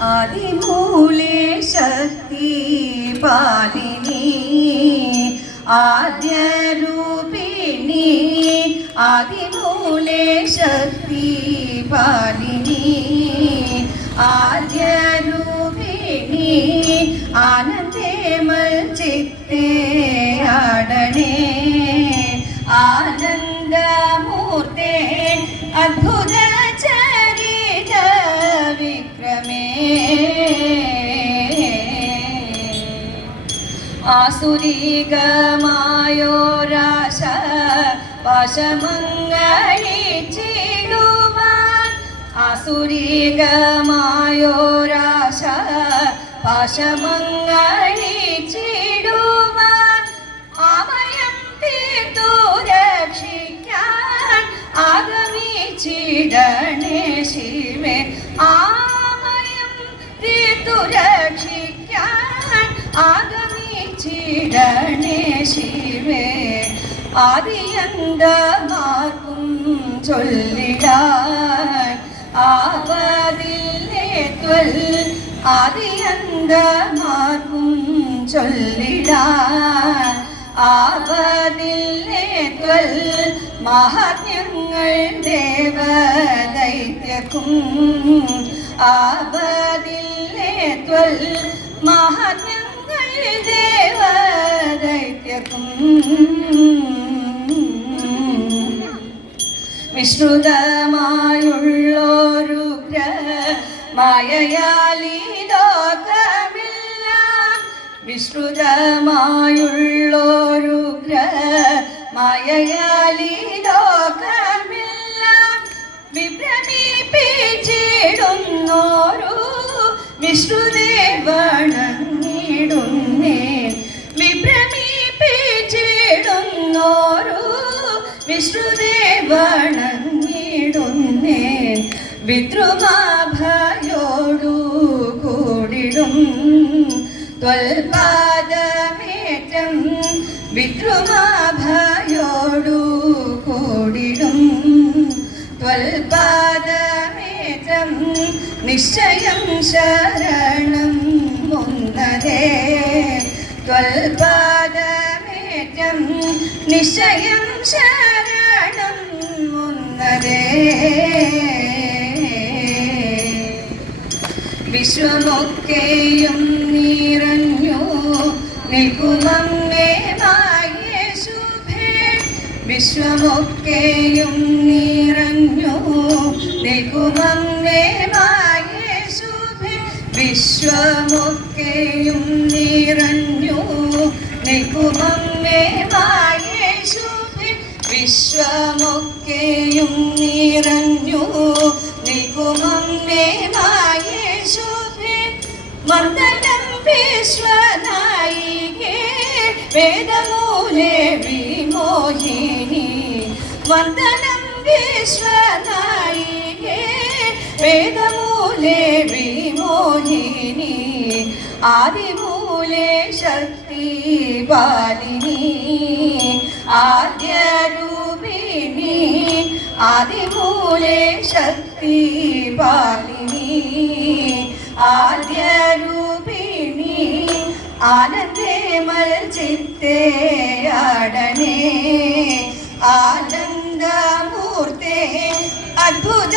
ആദിമൂലേ ശക്തി പാലിനി ആദ്യരൂപിണി ആദിമൂലേ ശക്തി പാലിനി ആദ്യരൂപിണി ആനന്ദേമൽ ചിത്തേ ആടണേ ആനന്ദമൂർത്തേ ആസുരീകമായോരാശ പാശമംഗളിച്ചിടുവാൻ. ആസുരീകമായോരാശ പാശമംഗളിച്ചിടുവാൻ ആമയം തീർത്തു രക്ഷിക്കാൻ ആഗമിച്ചിടണേ ശിവേ. ആമയം பீடனே சிவே ஆதியந்த மார்க்கும் சொல்லிடாய் ஆவதில்லே தொல் ஆதியந்த மார்க்கும் சொல்லிடாய் ஆவதில்லே தொல் மகாத்யங்கள் தேவதைத்தியக்கும். ஆவதில்லே தொல் மகாத்ய ദേവദൈത്യക്കും വിശ്രുതമായുള്ളൊരു മായയാലി ലോകമെല്ലാം വിശ്രുതമായുള്ളൊരു മായയാലി ലോകമെല്ലാം വിഭ്രമിപ്പിച്ചിടുന്നോരു വിഷ്ണുദേവണങ്ങിടുന്നേ വിഷ്ണുദേവണങ്ങിടുന്നേ വിദ്രുമാഭയോടു കൂടിടും. വിദ്രുമാഭയോടു കൂടിടും. നിശ്ചയം ശരണം മുന്നതേ. ത്വൽപാദമേറ്റം നിശ്ചയം ശരണം നിൽക്കുമമ്മേ മായേശുഭേ വിശ്വമൊക്കെയും നിറഞ്ഞു നിൽക്കുമമ്മേ മായേശുഭേ വിശ്വമൊക്കെയും നിറഞ്ഞു നിൽക്കുമമ്മേ മായേശുഭേ വിശ്വമൊക്കെയും നിറഞ്ഞു വേദമൂലേ വിമോഹിനി വന്ദനം വിശ്വനായികേ വിമോഹിനി ആദിമൂലേ ശക്തി പാലിനി ആദ്യരൂപിണി ആദിമൂലേ ശക്തി പാലിനി ആദ്യരൂപിണി ആനന്ദേമൽ ചിത്തേ ആടണേ ആനന്ദമൂർത്തേ അദ്ഭുത